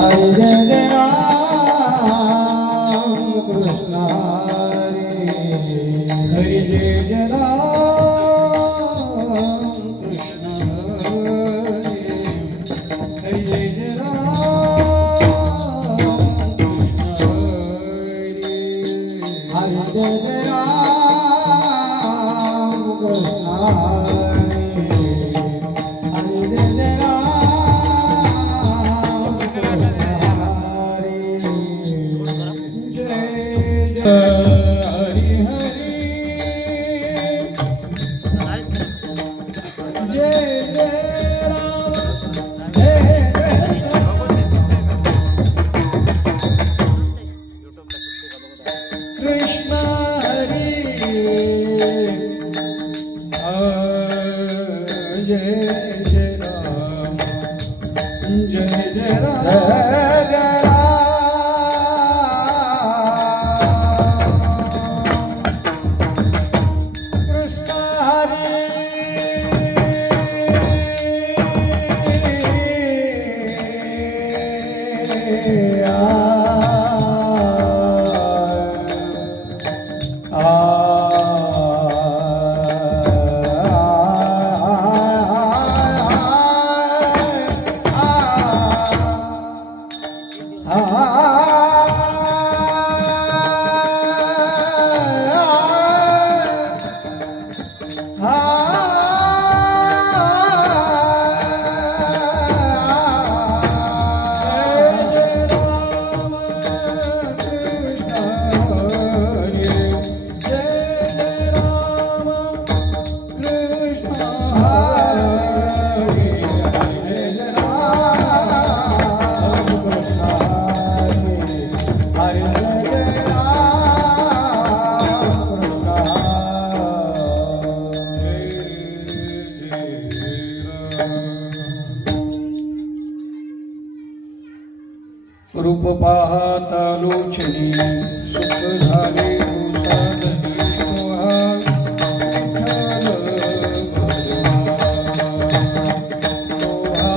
हरी जय जय राम कृष्ण हरी हरी जय जय राम कृष्ण हरी हरी जय जय राम कृष्ण हरी हरी जय जय राम कृष्ण हरी हरी जय जय राम कृष्ण हरी जय जय हरी हरी जय जय राम जय जय कृष्ण हरी जय जय राम जय जय राम जय जय राम कृष्ण हरी रूप पाहता लोचनी सुख झाले साधनी सोहा विठ्ठल भगवा सोहा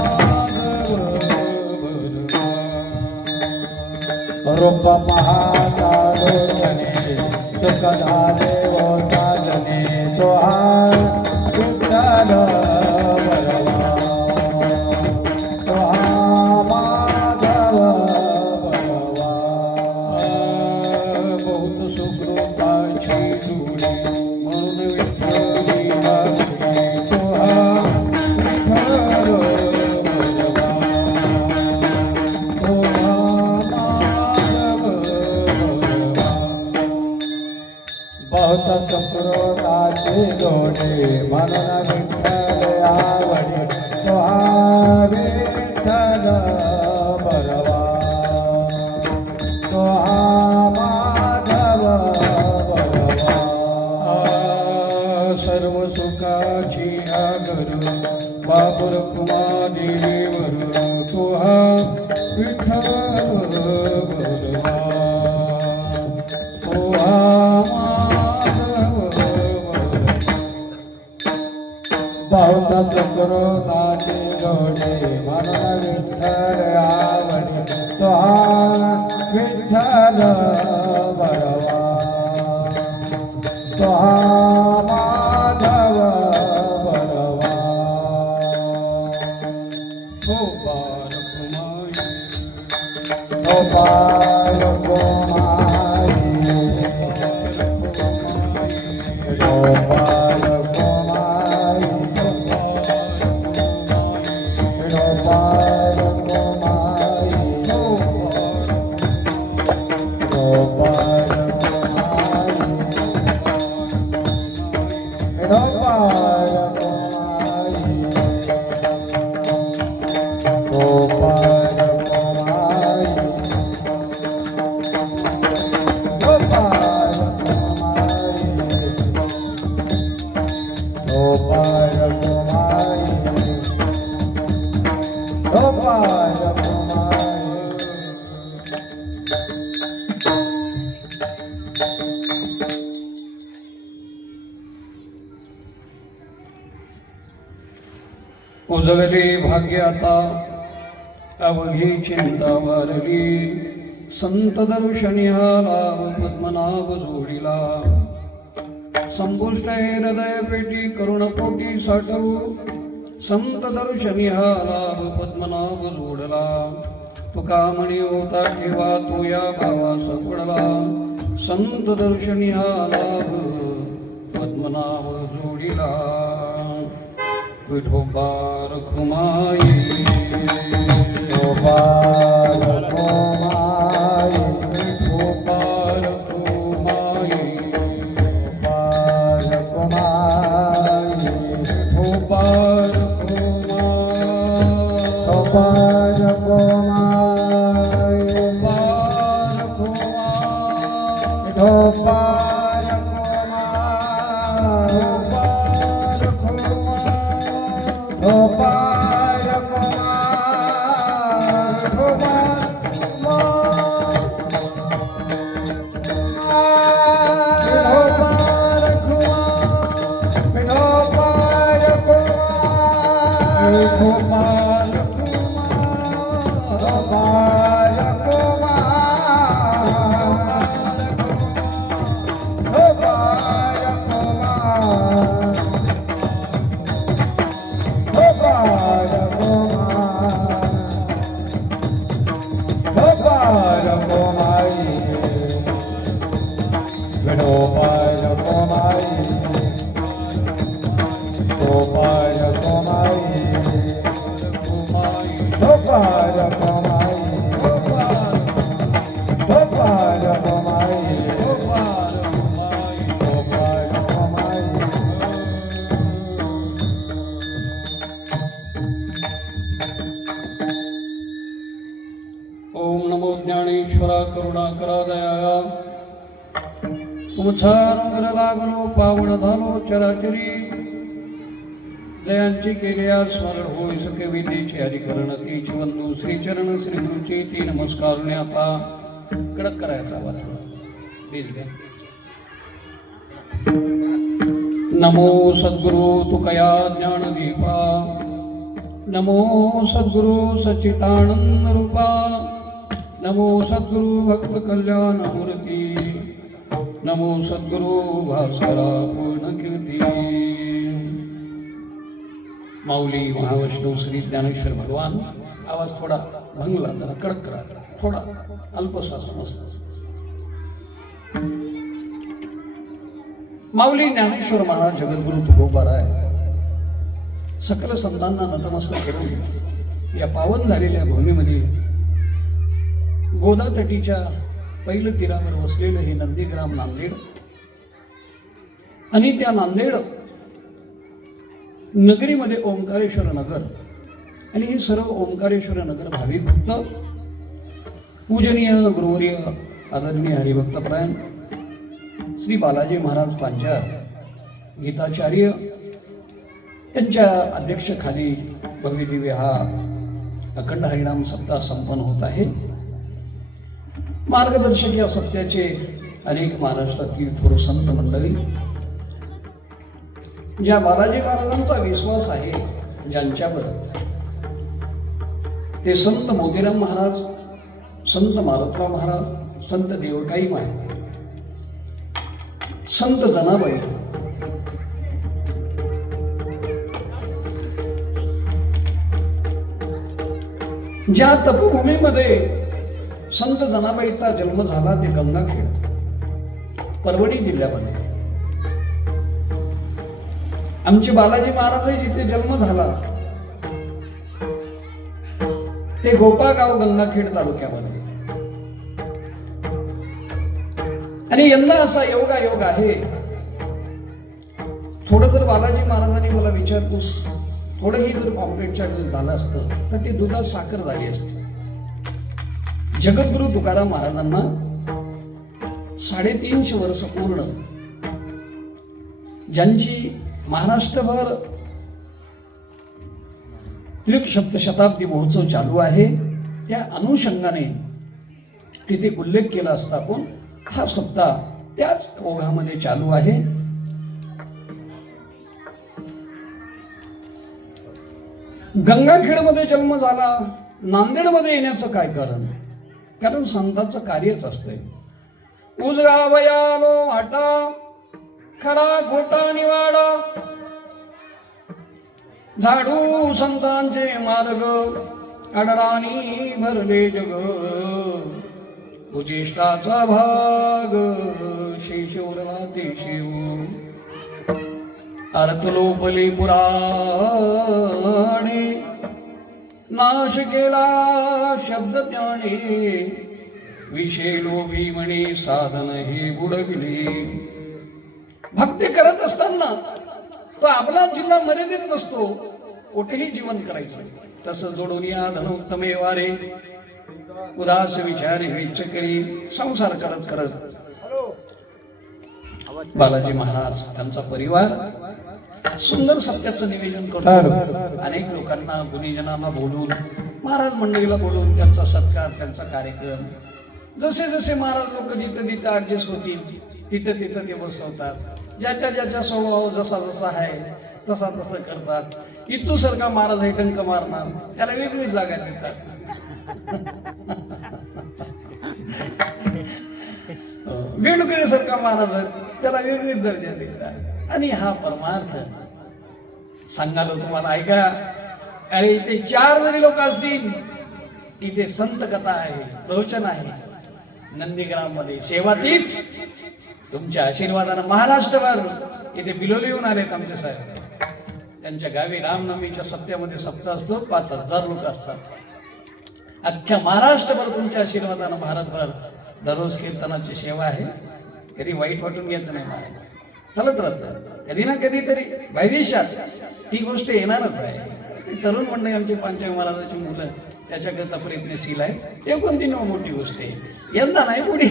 माधव भगवा रूप पाहता लोचनी सुख झाले साधनी सोहा विठ्ठल बहुत सुकृताचे जोडे म्हणून विठ्ठल आवडे सोहा विठ्ठल बरवा सोहा माधव बरवा सर्व सुखाची आगर बापुर कुमादेवीवर सोहा विठ्ठल बरवा सोहा बहुत सुकृताचे जोडे म्हणून विठ्ठल आवडे सोहा विठ्ठल बरवा सोहा माधव बरवा हो बालकुमारी हो बालकुमारी हो उजळले भाग्य आता अवघी चिंता वारली संत दर्शनी लाभ पद्मनाभ जोडीला संपुष्ट हृदय पेटी करुणपोटी साठवू संत दर्शनी लाभ पद्मनाभ जोडला तुका म्हणे होता ठेवा तो या भावास पडला संत दर्शनी लाभ पद्मनाभ जोडीला विठोबा रखुमाई विठोबा रखुमाई विठोबा रखुमाई विठोबा ओम नमो ज्ञानेश्वरा करुणाकरा दया तुमचा अनुग्रह लागलो पावन झालो चराचरी जयांची केल्या स्मरण होई सके विद्येचे अधिकरण तीच बंधू श्रीचरण श्री गुरुची ती नमस्कार आता कडक करायचा वाचला प्लीज घ्या नमो सद्गुरु तुकया ज्ञानदीपा नमो सद्गुरु सच्चिदानंद रूपा नमो सद्गुरु भक्त कल्याण मूर्ती नमो सद्गुरु भास्करा पूर्ण कीर्ती माऊली महावैष्णव श्री ज्ञानेश्वर भगवान आवाज थोडा भंगला जरा कडक करा थोडा अल्पसा समजता माऊली ज्ञानेश्वर महाराज जगद्गुरु तुकोबाराय सकल संतांना नतमस्तक करून या पावन झालेल्या भूमीमध्ये गोदा तटीच्या पहिलं तीरावर वसलेलं हे नंदीग्राम नांदेड आणि त्या नांदेड नगरीमध्ये ओंकारेश्वर नगर आणि हे सर्व ओंकारेश्वर नगर भाविक भक्त पूजनीय गुरुवर्य आदरणीय हरिभक्तपरायण श्री बालाजी महाराज पांचाळ गीताचार्य त्यांच्या अध्यक्षखाली भव्य दिव्य हा अखंड हरिनाम सप्ताह संपन्न होत आहे मार्गदर्शक या सत्याचे अनेक महाराष्ट्रातील थोर संत मंडळी ज्या बालाजी महाराजांचा विश्वास आहे ज्यांच्यावर ते संत मोतीराम महाराज संत मारुतराव महाराज संत देवकाई माय संत जनाबाई ज्या तपभूमीमध्ये संत जनाबाईचा जन्म झाला ते गंगाखेड परभणी जिल्ह्यामध्ये आमचे बालाजी महाराज जिथे जन्म झाला ते गोपाळगाव गंगाखेड तालुक्यामध्ये आणि यंदा असा योगायोग आहे थोडं जर बालाजी महाराजांनी मला विचारपूस थोडंही जर पॉम्पलेटच्या झालं असतं तर ते दुधात साखर झाली असती जगद्गुरु तुकाराम महाराजांना 350 वर्ष पूर्ण ज्यांची महाराष्ट्रभर त्रिशताब्दी महोत्सव चालू आहे त्या अनुषंगाने तिथे उल्लेख केला असता पण हा सप्ताह त्याच ओघामध्ये चालू आहे गंगाखेडमध्ये जन्म झाला नांदेडमध्ये येण्याचं काय कारण? कारण संतांचं कार्यच असतंय. उजगावयालो वाटा खरा खोटा निवाडा, झाडू संतांचे मार्ग, अडराणी भरले जग, उजिष्टाचा भाग शेषवरला ते शिव. अर्थ लोपले पुराणे, नाश केला शब्द त्याने, विषय लोभी म्हणे साधन हे बुडविले. भक्ती करत असताना तो आपला जिल्हा मर्यादित नसतो, कुठेही जीवन करायचं. तसं जोडून या धनोत्तमे वारे, उदास विचारे वेच करी, संसार करत करत बालाजी महाराज त्यांचा परिवार सुंदर सत्याचं निवेदन करतो. अनेक लोकांना गुणीजनांना बोलून, महाराज मंडळीला बोलून त्यांचा सत्कार, त्यांचा कार्यक्रम, जसे जसे महाराज लोक जिथं तिथं ऍडजस्ट होतील तिथं तिथं ते बसवतात. ज्याच्या ज्याच्या स्वभाव जसा जसा आहे तसा तसं करतात. इथू सारखा महाराज हे टंक मारणार, त्याला वेगळी जागा देतात. बेडुके सारखा महाराज त्याला वेगळी दर्जा देतात. आणि हा परमार्थ सांगालो तुम्हाला, ऐका. अरे इथे 4 जरी लोक असतील, इथे संत कथा आहे, प्रवचन आहे. नंदीग्राम मध्ये सेवा तीच. तुमच्या आशीर्वादानं महाराष्ट्रभर इथे बिलोली येऊन आलेत आमचे साहेब. त्यांच्या गावी रामनवमीच्या सप्त्यामध्ये सप्ताह असतो, 5000 लोक असतात. अख्ख्या महाराष्ट्रभर तुमच्या आशीर्वादानं भारतभर दररोज कीर्तनाची सेवा आहे. कधी वाईट वाटून घ्यायचं नाही महाराज, चालत राहतं. कधी ना कधी तरी भविष्यात ती गोष्ट येणारच आहे. तरुण मंडळी आमचे पांचाळ महाराजाची मुलं त्याच्याकरता प्रयत्नशील आहे. ते कोणती मोठी गोष्ट आहे. यंदा नाही पुढे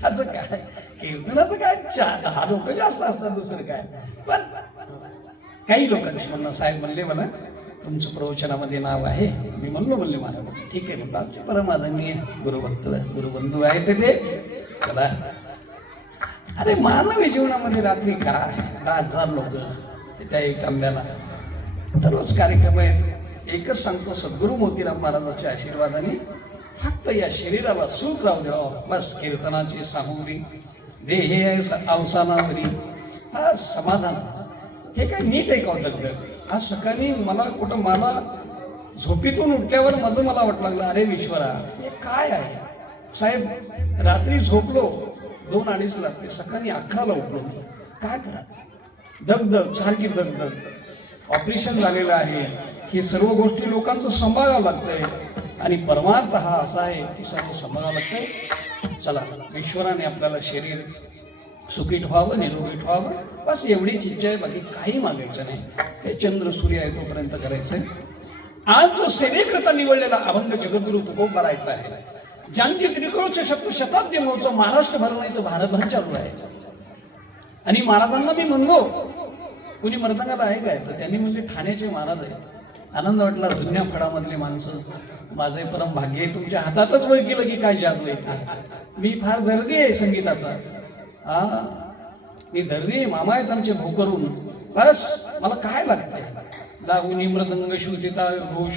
त्याचं काय, कीर्तनाचं काय 10 लोक जास्त असतात, दुसरं काय. पण काही लोकांची म्हणणं, साहेब म्हणले मला तुमचं प्रवचनामध्ये नाव आहे. मी म्हणले महाराज ठीक आहे. म्हणलं आमचे परमादरणीय गुरुभक्त गुरुबंधू आहे ते चला. अरे मानवी जीवनामध्ये रात्री काय 10,000 लोक त्या एक आंब्याला दररोज कार्यक्रम आहेत. एकच सांगतो, सद्गुरु मोतीराम महाराजांच्या आशीर्वादाने फक्त या शरीराला सुख राहू द्यावं बस. कीर्तनाची सामुग्री देहे अवसानावरी हा समाधान. हे काय नीट आहे का दगदग? आज सकाळी मला झोपीतून उठल्यावर मला वाटलं लागलं, अरे विश्वरा हे काय आहे साहेब. रात्री झोपलो 2-2:30 लागते, सकाळी 11ला उठलो. काय करा, दगदग सारखी दगदग. ऑपरेशन झालेलं आहे, ही सर्व गोष्टी लोकांचं सांभाळावं लागतंय. आणि परमार्थ हा असा आहे की सर्व सांभाळावं लागतंय. चला, ईश्वराने आपल्याला शरीर सुखी ठेवावं, निरोगी ठेवावं, बस एवढीच इच्छा आहे. बाकी काही मागायचं नाही. हे चंद्र सूर्य आहे तोपर्यंत करायचंय. आज जो सेवेकरता निवडलेला अभंग जगद्गुरु तुकोबा रायचा आहे, ज्यांची त्रिकोळचे शताब्दी महोत्सव महाराष्ट्रभर नाही तर भारतभर चालू आहे. आणि महाराजांना मी म्हणलो, कुणी मर्दंगाला आहे काय, तर त्यांनी म्हणले ठाण्याचे महाराज आहे. आनंद वाटला. जुन्या फळामधले माणसं, माझे परम भाग्य आहे. तुमच्या हातातच वय केलं की काय जादू आहे. मी फार दर्दी आहे संगीताचा. मी दर्दी आहे. मामा आहेत आमचे भोकरून. बस मला काय लागतंय, लागून मृदंग श्रुतिता घोष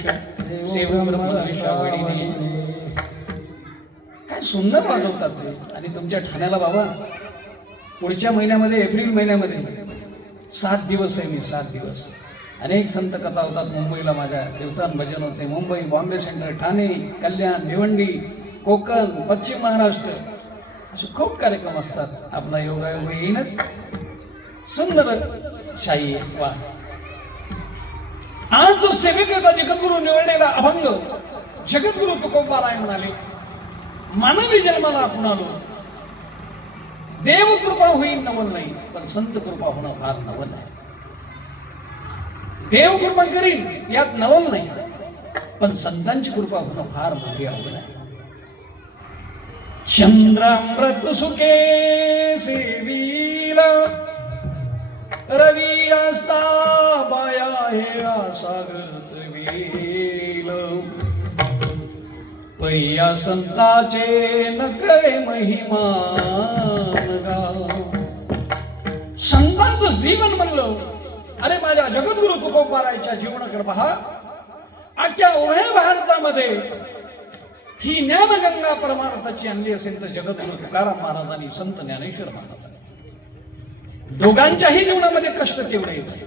सेवा ब्रह्मविशावडीने काय सुंदर वाजवतात ते. आणि तुमच्या ठाण्याला बाबा पुढच्या महिन्यामध्ये, एप्रिल महिन्यामध्ये 7 दिवस आहे. मी 7 दिवस अनेक संत कथा होतात. मुंबईला माझ्या कीर्तन भजन होते. मुंबई, बॉम्बे सेंटर, ठाणे, कल्याण, भिवंडी, कोकण, पश्चिम महाराष्ट्र असे खूप कार्यक्रम असतात. आपला योगायोग येईनच. सुंदर शाही वा. आज जो सेवेकरता जगद्गुरु निवडलेला अभंग जगद्गुरु तुकोबा राय म्हणाले, मानवी जन्माला आपण आलो, देव कृपा होईल नवल नाही, पण संत कृपा होणं फार नवल आहे. देव कृपा करील यात नवल नाही, पण संतांची कृपा होणं फार मोठी आवड आहे. चंद्रामृत सुखे सेविला, रवी असता बाया हे सागर त्रिवेल, पहिया संताचे नकळे महिमान गाव. संतांचं जीवन म्हणलं, अरे माझ्या जगद्गुरु तुकोबा रायच्या जीवनाकडे पहा. अख्ख्या उभय भारतामध्ये ही ज्ञानगंगा परमार्थाची आणली असेल तर जगद्गुरु तुकाराम महाराजांनी, संत ज्ञानेश्वर महाराजांनी. दोघांच्याही जीवनामध्ये कष्ट तेवढेच.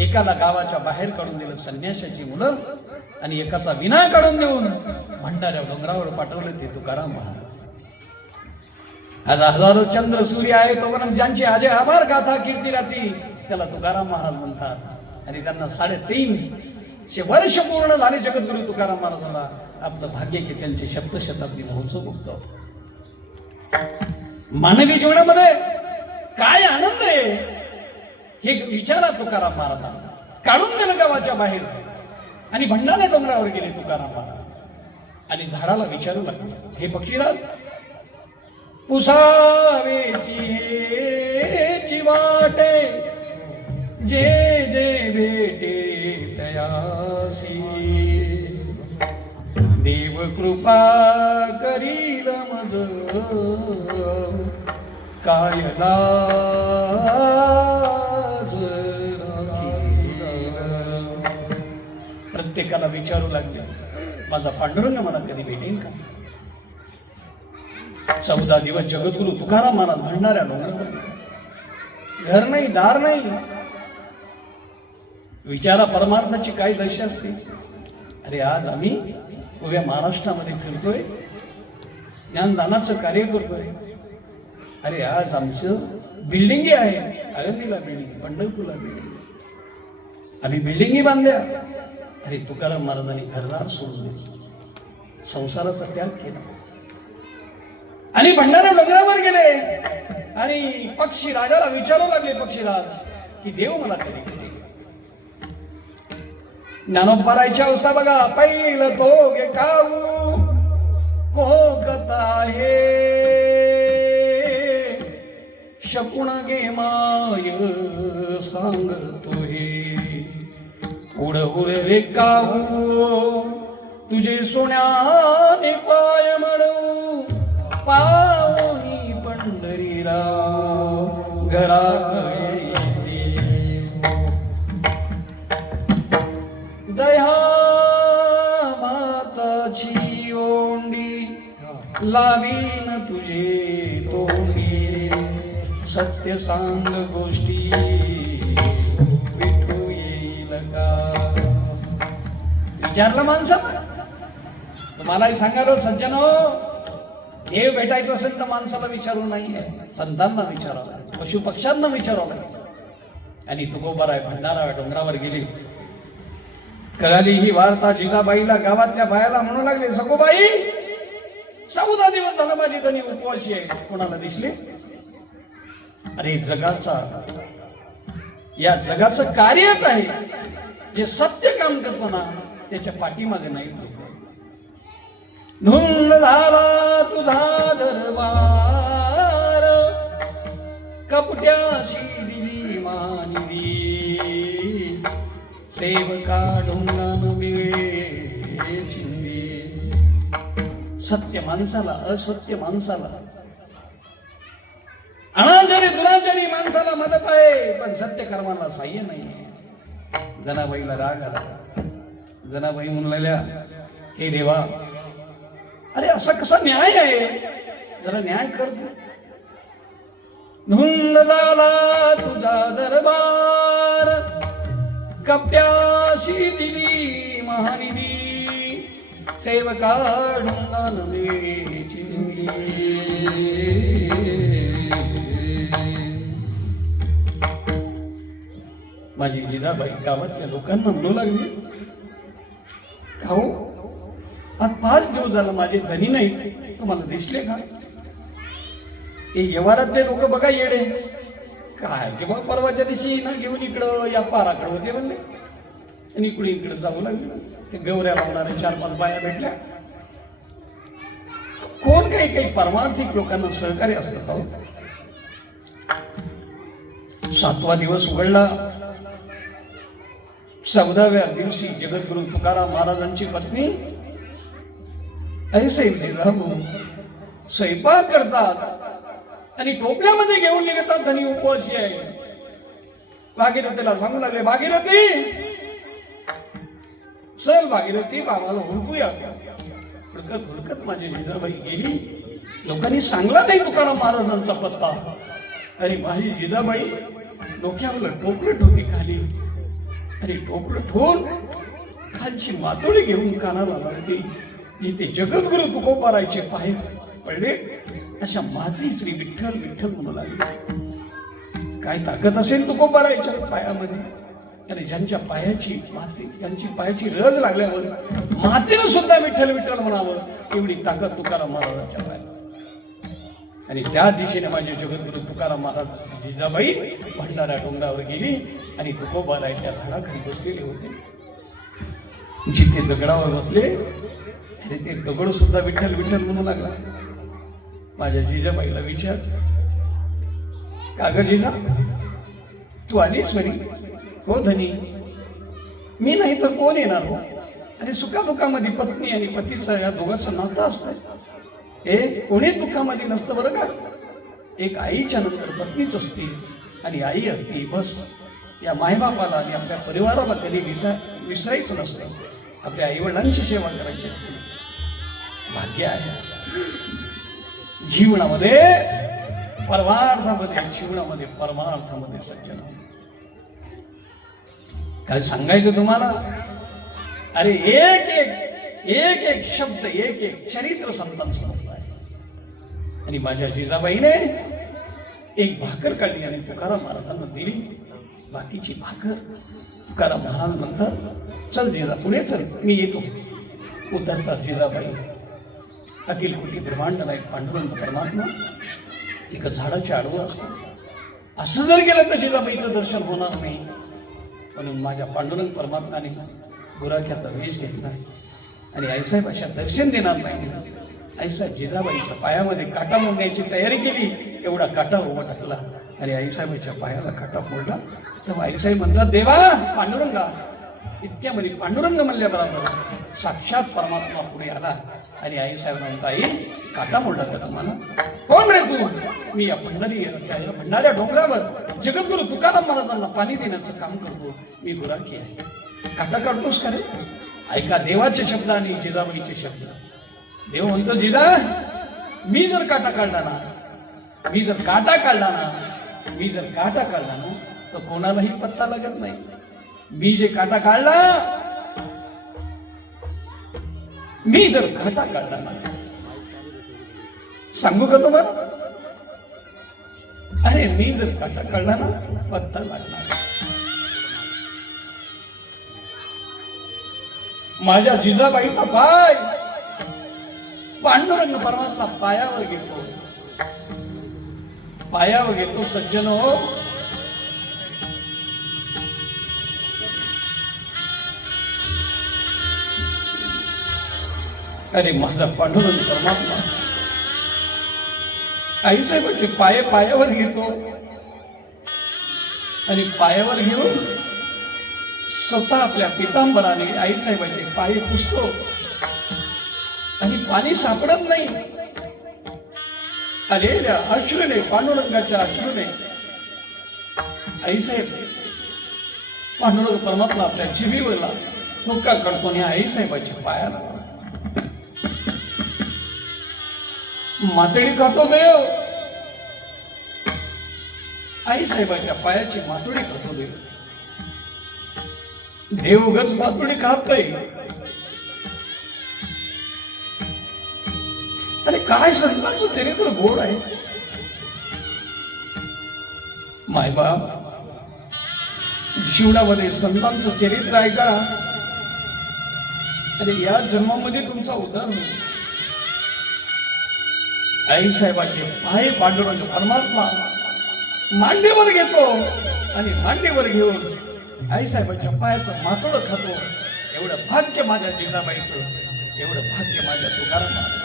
एकाला गावाच्या बाहेर काढून दिलं संन्यासाची मुलं, आणि एकाचा विना काढून देऊन भंडाऱ्या डोंगरावर पाठवले ते तुकाराम महाराज. आज हजारो चंद्र सूर्य आहे तोपर्यंत ज्यांची आजे आभार गाथा कीर्ती राहती त्याला तुकाराम महाराज म्हणतात. आणि त्यांना 350 वर्ष पूर्ण झाले जगद्गुरु तुकाराम महाराजांना. आपलं भाग्य की त्यांचे शब्दशताब्दी महोत्सव बघतो. मानवी जीवनामध्ये काय आनंद आहे हे विचारा तुकाराम महाराजांना. काढून दिलं गावाच्या बाहेर आणि भंडारा डोंगरावर गेले तुकाराम महाराज. आणि झाडाला विचारू लागले, हे पक्षीराज, पुसावेची हेची वाटे जे जे भेटे तयासी, देव कृपा करील मज काय लाज राखील. प्रत्येकाला विचारू लागले, माझा पांडुरंग मला कधी भेटेल का? 14 दिवस जगद्गुरु तुकाराम महाराज भंडाऱ्या डोंगरावर, घर नाही, दार नाही. विचारा परमार्थाची काय दशा असते. अरे आज आम्ही उभ्या महाराष्ट्रामध्ये फिरतोय, ज्ञानदानाचं कार्य करतोय. अरे आज आमचं बिल्डिंगी आहे, आळंदीला बिल्डिंग, पंढरपूरला बिल्डिंग, आम्ही बिल्डिंगी बांधल्या. अरे तुकाराम महाराजांनी घरदार सोडून संसाराचा त्याग केला आणि भंडारा डोंगरावर गेले. आणि पक्षी राजाला विचारू लागले, पक्षीराज, की देव मला कधी कधी. ज्ञानोबारायची अवस्था बघा. पहिलं तो गे काऊ कोकता हे, शकुण गे माय सांगतो हे. उड उड रे काऊ तुझे सोन्याने पाय मळू, पावनी पंढरीराव घरात येते. दया माताची ओंडी लावीन तुझे तोंडी, सत्य सांग गोष्टी विठू येईल का. विचारलं माणसाला. तुम्हालाही सांगायला सज्जनो, देव भेटायचं असेल तर माणसाला विचारून नाही, संतांना विचारावं, पशु पक्ष्यांना विचारावं. आणि तुकोबाराय भंडारा डोंगरावर गेली. कळाली ही वार्ता जिजाबाईला. गावातल्या बायाला म्हणू लागले, सखोबाई 14 दिवस झाला माझी धनी उपवाशी आहे. कोणाला दिसले? अरे या जगाचं कार्यच आहे. जे सत्य काम करतो ना त्याच्या पाठीमागे नाही. धुंद झाला तुझा दरबार, कपट्याशी दिली मानवी, सेवका ढोंगान मिळे चिंदी. सत्य माणसाला, असत्य माणसाला, अनाचारी दुराचारी माणसाला मदत आहे, पण सत्य कर्माला साह्य नाही. जनाबाईला राग आला. जनाबाई म्हणलेल्या, हे देवा, अरे असा कसा न्याय आहे, जरा न्याय कर. धुंद झाला तुझा दरबार, कपट्याशी दिली महानिधी, सेवका ढोंगान मिळे चिंदी. माझी जिजाबाई गावातल्या लोकांना म्हणू लागली, खाऊ आज 5 दिवस झाला माझे धनी नाही, तुम्हाला दिसले का? हे व्यवहारातले लोक बघा येडे काय, जेव्हा परवाच्या दिवशी ना घेऊन इकडं या पाराकडे होते म्हणले, आणि इकडे जाऊ लागले. ते गवऱ्या लावणारे 4-5 बाया भेटल्या. कोण काही परमार्थिक लोकांना सहकार्य असतं. 7वा दिवस उघडला. 14व्या दिवशी जगद्गुरु तुकाराम महाराजांची पत्नी ऐसे स्वयंपाक करतात आणि टोपल्यामध्ये घेऊन निघतात. धनी उपवासी आहे. भागीरथीला सांगू लागले, भागीरथी चल भागीरथी बाबाला हुडकूया. हुडकत हुडकत माझी जिजाबाई गेली. लोकांनी सांगला नाही तुकाराम महाराजांचा पत्ता. अरे माझी जिजाबाई डोक्यावर टोपलं ठेवली खाली. आणि टोपलं ठेवून खालची मातोळी घेऊन कानाला लावली. जिथे जगद्गुरु तुकोबारायचे पाय पडले अशा माती श्री विठ्ठल विठ्ठल म्हणू लागली. काय ताकद असेल तुकोबारायच्या पायामध्ये. आणि ज्यांच्या पायाची माती, ज्यांची पायाची रज लागल्यावर मातीनं सुद्धा विठ्ठल विठ्ठल म्हणावं एवढी ताकद तुकाराम महाराजांच्या पायात. आणि त्या दिशेने माझे जगद्गुरु तुकाराम महाराज जिजाबाई भंडारा डोंगरावर गेली. आणि तुकोबारायच्या झाडाखाली बसलेले होते. जिथे दगडावर बसले आणि ते दगड सुद्धा विठ्ठल विठ्ठल म्हणू लागला. माझ्या जिजाबाईला विचार, का ग जिजा तू आलीस वरी? हो धनी, मी नाही तर कोण येणार हो. आणि सुखादुखामध्ये पत्नी आणि पतीचा या दोघांचं नातं असतं. हे कोणी दुःखामध्ये नसतं बरं का. एक आईच्या नंतर पत्नीच असते आणि आई असते. बस या मायबापाला आणि आपल्या परिवाराला कधी विसरायचं नसतं. आपल्या आईवडिलांची सेवा करायची असते. भाग्य आहे जीवनामध्ये परमार्थामध्ये, जीवनामध्ये परमार्थामध्ये सज्जन. काय सांगायचं तुम्हाला. अरे एक एक एक एक शब्द, एक एक चरित्र संतांचं आहे. आणि माझ्या जिजाबाईने एक भाकर काढली आणि तुकाराम महाराजांना दिली. बाकीची भाकर तुकाराम महाराज म्हणतात, चल जिजा पुढे चल, मी येतो. उतरतात जिजाबाई. अखिल कोटी ब्रह्मांड नायक पांडुरंग परमात्मा एका झाडाच्या आडवं असतो. असं जर गेलं तर जिजाबाईचं दर्शन होणार नाही. म्हणून माझ्या पांडुरंग परमात्माने गुराख्याचा वेश घेतला आणि आईसाहेब अशा दर्शन देणार नाही. आईसाहेब जिजाबाईच्या पायामध्ये काटा मोडण्याची तयारी केली. एवढा काटा उभा टाकला आणि आईसाहेबाच्या पायाला काटा फोडला. तेव्हा आईसाहेब म्हणतात, देवा पांडुरंगा. इतक्यामध्ये पांडुरंग म्हणल्याबरोबर साक्षात परमात्मा पुढे आला. आणि आईसाहेब म्हणता, आई काटा मोडला का तुम्हाला? कोण रे तू? मी या भंडाऱ्या डोंगरावर जगद्गुरु तुकाराम महाराजांना पाणी देण्याचं काम करतो. मी गुराखी आहे. काटा काढतोस का रे? ऐका देवाचे शब्द आणि जिजाबाईचे शब्द. देव म्हणतो, जिजा मी जर काटा काढला ना, मी जर काटा काढला ना तर कोणालाही पत्ता लागत नाही. मी जे काटा काढला, मी जर काटा काढला ना, सांगू का तुम्हाला? अरे मी जर काटा काढला ना पत्ता लागणार. माझ्या जिजाबाईचा पाय पांडुरंग परमात्मा पायावर घेतो. पायावर घेतो. सज्जन हो, अरे माझा पांडुरंग परमात्मा आईसाहेबाचे पायावर घेतो. आणि पायावर घेऊन स्वतः आपल्या पितांबराने आईसाहेबाचे पाय पुसतो. आणि पाणी सापडत नाही. आलेल्या अश्रूने, पांडुरंगाच्या अश्रूने आईसाहेब पांडुरंग परमात्मा आपल्या जिभेवरला धोका करतो आणि आईसाहेबाच्या पायाला मातडी खातो देव. आईसाहेबाच्या पायाची मातोडी खातो देव. देव उगाच मातोडी खात नाही. अरे काय संतांचं चरित्र गोड आहे. मायबाप जीवनामध्ये संतांचं चरित्र आहे का? अरे या जन्मामध्ये तुमचा उद्धार होईल. आईसाहेबाचे पाय पांडुरंग परमात्मा मांडीवर घेतो आणि मांडीवर घेऊन आईसाहेबाच्या पायाचं मातोडं खातो. एवढं भाग्य माझ्या जिजाबाईचं, एवढं भाग्य माझ्या तुकाराम महाराजांचं.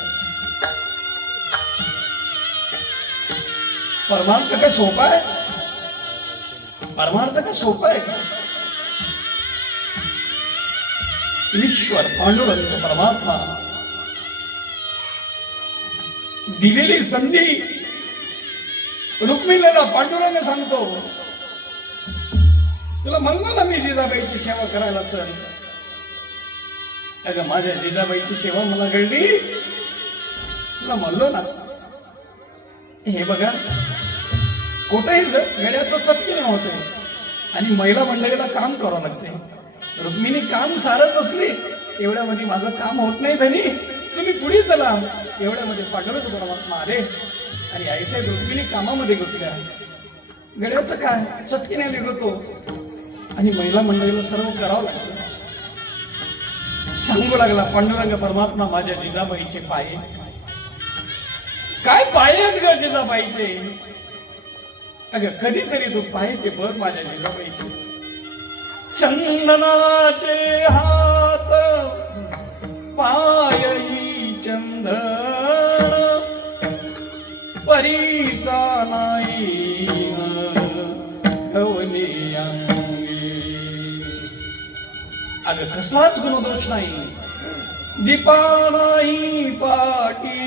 परमार्थ काय सोपा आहे? परमार्थ काय सोपा आहे का? ईश्वर पांडुरंग परमात्मा दिलेली संधी रुक्मिणीला पांडुरंग सांगतो, तुला म्हणलं ना मी जिजाबाईची सेवा करायला चल. अगं माझ्या जिजाबाईची सेवा मला घडली. तुला म्हणलो ना, हे बघा कुठेही गड्याचं चटकीने होते आणि महिला मंडळीला काम करावं लागते. रुक्मिणी काम सारत असली एवढ्यामध्ये माझं काम होत नाही धनी, तुम्ही पुढे चला. एवढ्यामध्ये पांडुरंग परमात्मा आले आणि आईसाहेब रुक्मिणी कामामध्ये गुंतल्या. गड्याचं काय चटकीने लिगतो आणि महिला मंडळीला सर्व करावं लागतं. सांगू लागला पांडुरंग परमात्मा माझ्या जिजाबाईचे पाय. काय पाय आहेत ग जिजाबाईचे? अगं कधीतरी तू पाय ते बघ माझ्या जिजाबाईचे. चंदनाचे हात पायही चंदन परीसा नाही गवनी अंगी. अगं कसलाच गुणदोष नाही. दीपा नाही पाटी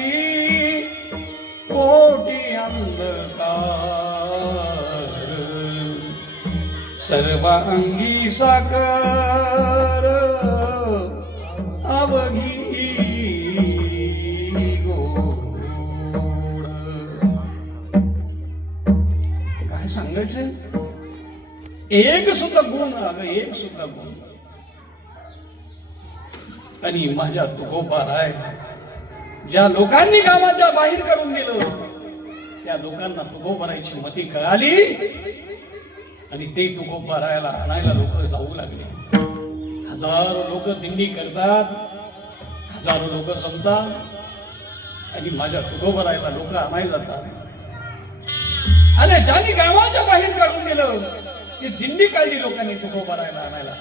कोटी अंधकार सर्वांगी साकर अवघी गोड. काय सांगायचं? एक सुद्धा गुण, अगं एक सुद्धा गुण. आणि माझ्या तुकोबा राय ज्या लोकांनी गावाच्या बाहेर काढून दिलं त्या लोकांना तुकोबारायची मती कळाली आणि ते तुकोबारायला आणायला लोक जाऊ लागले. हजारो लोक दिंडी करतात, हजारो लोक जमतात आणि माझ्या तुकोबारायला लोक आणायला जातात. आणि ज्यांनी गावाच्या बाहेर काढून दिलं ती दिंडी काढली लोकांनी तुकोबारायला आणायला.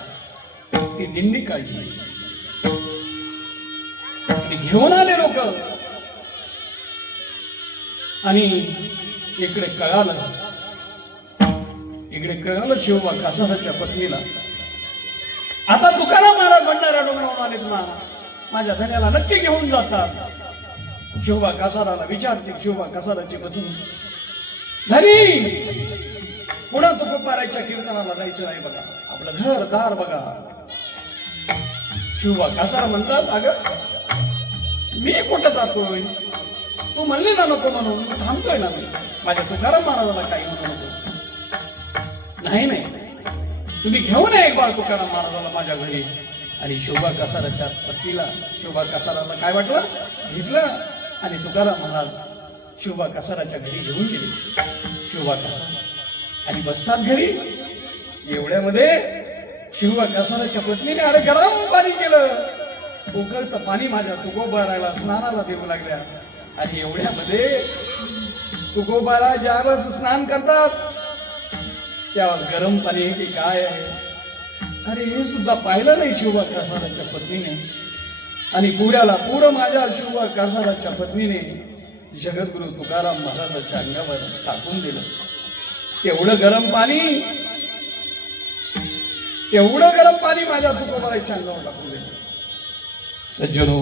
ती दिंडी काढली घेऊन आले लोक आणि इकडे कळालं शिवबा कासाराच्या पत्नीला. आता तुकाराम महाराज भंडारा डोंगरावरून आलेत ना, माझ्या धन्याला नक्की घेऊन जातात. शिवबा कासाराला विचारते, शिवबा कासाराची पत्नी, धनी पुन्हा तुकोबारायच्या कीर्तनाला जायचं नाही बघा, आपलं घर दार बघा. शिवबा कासार म्हणतात, अगं मी कुठं जातोय? तू म्हणले ना नको म्हणून, थांबतोय ना मी. माझ्या तुकाराम महाराजाला काही म्हणू नको. नाही नाही, तुम्ही घेऊन या एक बार तुकाराम महाराजाला माझ्या घरी. आणि शोभा कासाराच्या पत्नीला, शोभा कासाराला काय वाटलं, घेतलं आणि तुकाराम महाराज शोभा कासाराच्या घरी घेऊन गेले. शोभा कासार आणि बसतात घरी. एवढ्यामध्ये शोभा कासाराच्या पत्नीने अरे गरम पाणी केलं, उकळतं पाणी माझ्या तुकोबारायला स्नानाला देऊ लागल्या. आणि एवढ्यामध्ये तुकोबारा ज्यावेळेस स्नान करतात त्यावेळेस गरम पाणी की काय आहे, अरे हे सुद्धा पाहिलं नाही शिवबा कासाराच्या पत्नीने. आणि पुढं माझ्या शिवबा कासाराच्या पत्नीने जगद्गुरु तुकाराम महाराजाच्या अंगावर टाकून दिलं. तेवढं गरम पाणी माझ्या तुकोबाराच्या अंगावर टाकून दिलं. सज्जनो,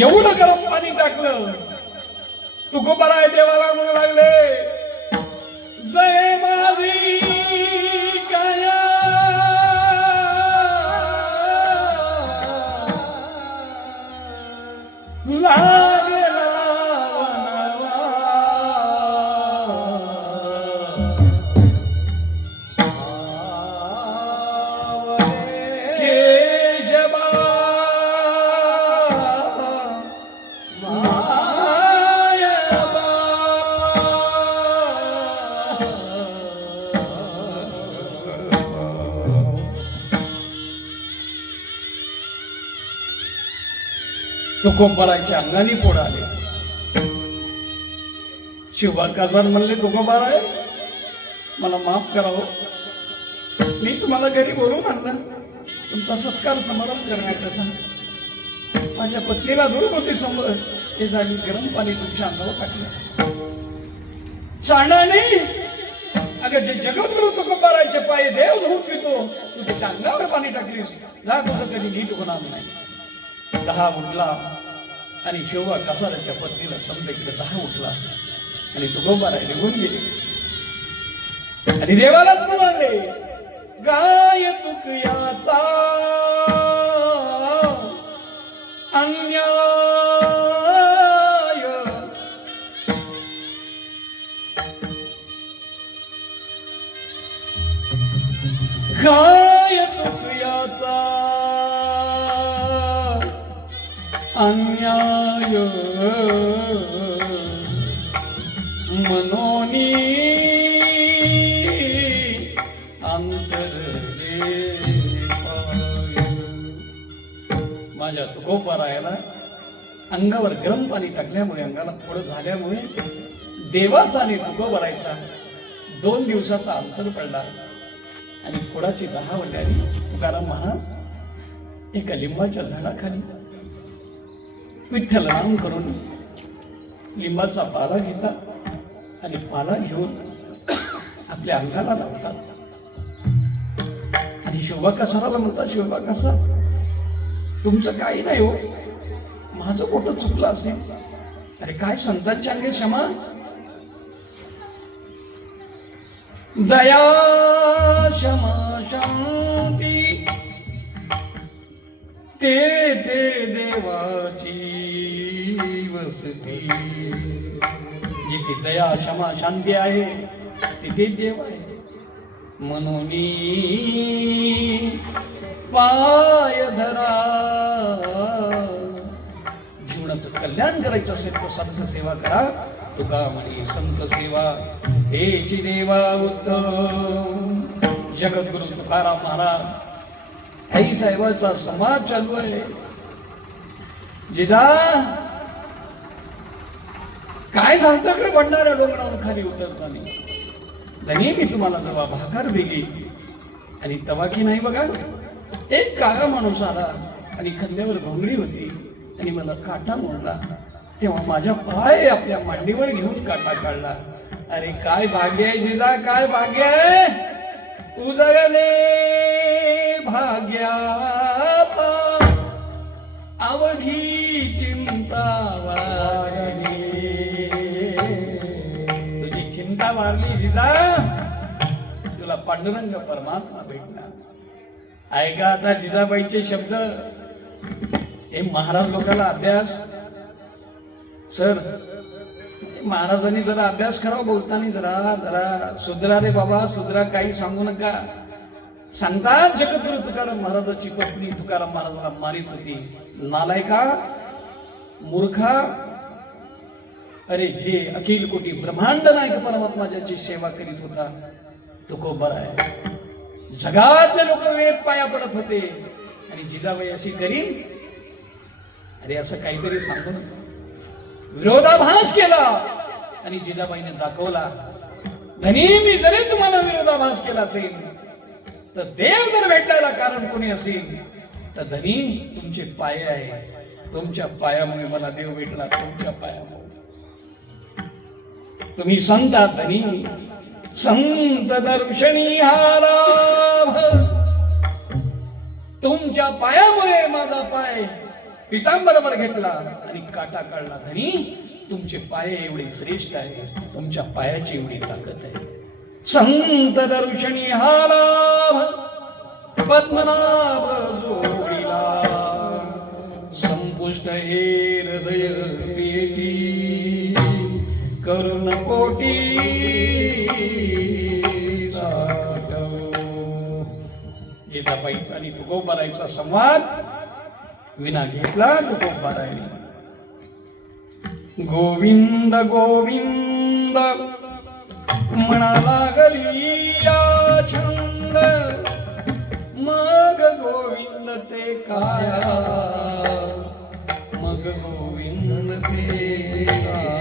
एवढं गरम पाणी टाकलं, तुकोबाराय देवाला म्हणू लागले, जय माझी काया लागला तुकोबारायच्या अंगाने पोड आले. शिवबा कासार म्हणले, तुकोबाराय मला माफ करावं, मी तुम्हाला घरी बोलून आणलं तुमचा सत्कार समारंभ करण्याकरता. माझ्या पत्नीला दुर्गती हे झाली, गरम पाणी तुमच्या अंगावर टाकलं. चांडाने अगं जे जगद्गुरु तुकोबारायचे पाय देव धुवून पितो, तू त्याच्या अंगावर पाणी टाकलीस, जा तुझं कधी नीट होणार नाही. दहा उठला आणि शोभा कासाराच्या पत्नीला समजा इकडे दहा उठला आणि तुकोबाराय निघून गेले. आणि देवालाच म्हणाले, गाय तुकयाचा अन्याय गाय तुकयाचा अन्याय मनोनी अंतरले पाय. माझ्या तुकोबारायाला अंगावर गरम पाणी टाकल्यामुळे अंगाला थोडं झाल्यामुळे देवाचा आणि तुकोबारायचा 2 दिवसाचा अंतर पडला आणि फोडाची 10 वंड्यानी तुकाराम महाराज एका लिंबाच्या झाडाखाली विठ्ठल नाम करून लिंबाचा पाला घेतात आणि पाला घेऊन आपल्या अंगाला लावतात आणि शोभाकासाराला म्हणतात, शोभाकासा तुमचं काही नाही हो, माझं कुठं चुकलं असेल. अरे काय संतांच्या अंगे क्षमा, दया क्षमा शांती ते देवाची वसती. जिथे दया क्षमा शांती आहे तिथे देव आहे. म्हणून पाय धरा. जीवनाचं कल्याण करायचं असेल तर संत सेवा करा. तुका म्हणे संत सेवा हेची देवा उत्तम. जगद्गुरु तुकाराम महाराज आई साहेबाचा समाज चालू आहे. जिजा काय सांगतं का भंडारा डोंगरावर खाली उतरताना धनी मी तुम्हाला जेव्हा भाकर दिली आणि तवा की नाही बघा, एक काळा माणूस आला आणि खांद्यावर घोंगडी होती आणि मला काटा मोडला. तेव्हा माझ्या पाय आपल्या मांडीवर घेऊन काटा काढला. अरे काय भाग्य आहे जिजा, काय भाग्य आहे. उजळले भाग्याचा अवधी चिंता वारली. तुझी चिंता वारली जिजा, तुला पांडुरंग परमात्मा भेटणार. ऐका आता जिजाबाईचे शब्द. हे महाराज लोकांना अभ्यास. सर महाराजांनी जरा अभ्यास करावा बोलताना, जरा जरा सुधरा रे बाबा, सुधरा, काही सांगू नका. सांगतात जगद्गुरु तुकाराम महाराजाची पत्नी तुकाराम महाराजांना मारित होती. नालायका, मूर्खा. अरे जे अखिल कोटी ब्रह्मांड नायक परमात्मा ज्याची सेवा करीत होता तुकोबार आहे. जगातले लोक वेद पाया पडत होते आणि जिजाबाई अशी करीन. अरे असं काहीतरी सांगू नका. विरोधाभास केला आणि जिजाबाईने दाखवला. धनी मी जरी तुम्हाला विरोधाभास केला असेल तर देव जर भेटल्याला कारण कोणी असेल तर धनी तुमचे पाय आहे. तुमच्या पायामुळे मला देव भेटला. तुमच्या पायामुळे तुम्ही संत आहात धनी. संत दर्शनी हा लाभ. तुमच्या पायामुळे माझा पाय पितांबरवर घेतला आणि काटा काढला. धनी तुमचे पाय एवढे श्रेष्ठ आहे, तुमच्या पायाची एवढी ताकद आहे. संत दर्शनी हा लाभ पद्मनाभ जोडीला. संपुष्ट हे हृदय पेटी करुण कोटी साठव. जिजाबाईचा आणि तुकोबारायचा संवाद विना घेतला तुकोबारायने. गोविंद गोविंद म्हणा लागली या छंद. मग गोविंद ते काया, मग गोविंद ते काया.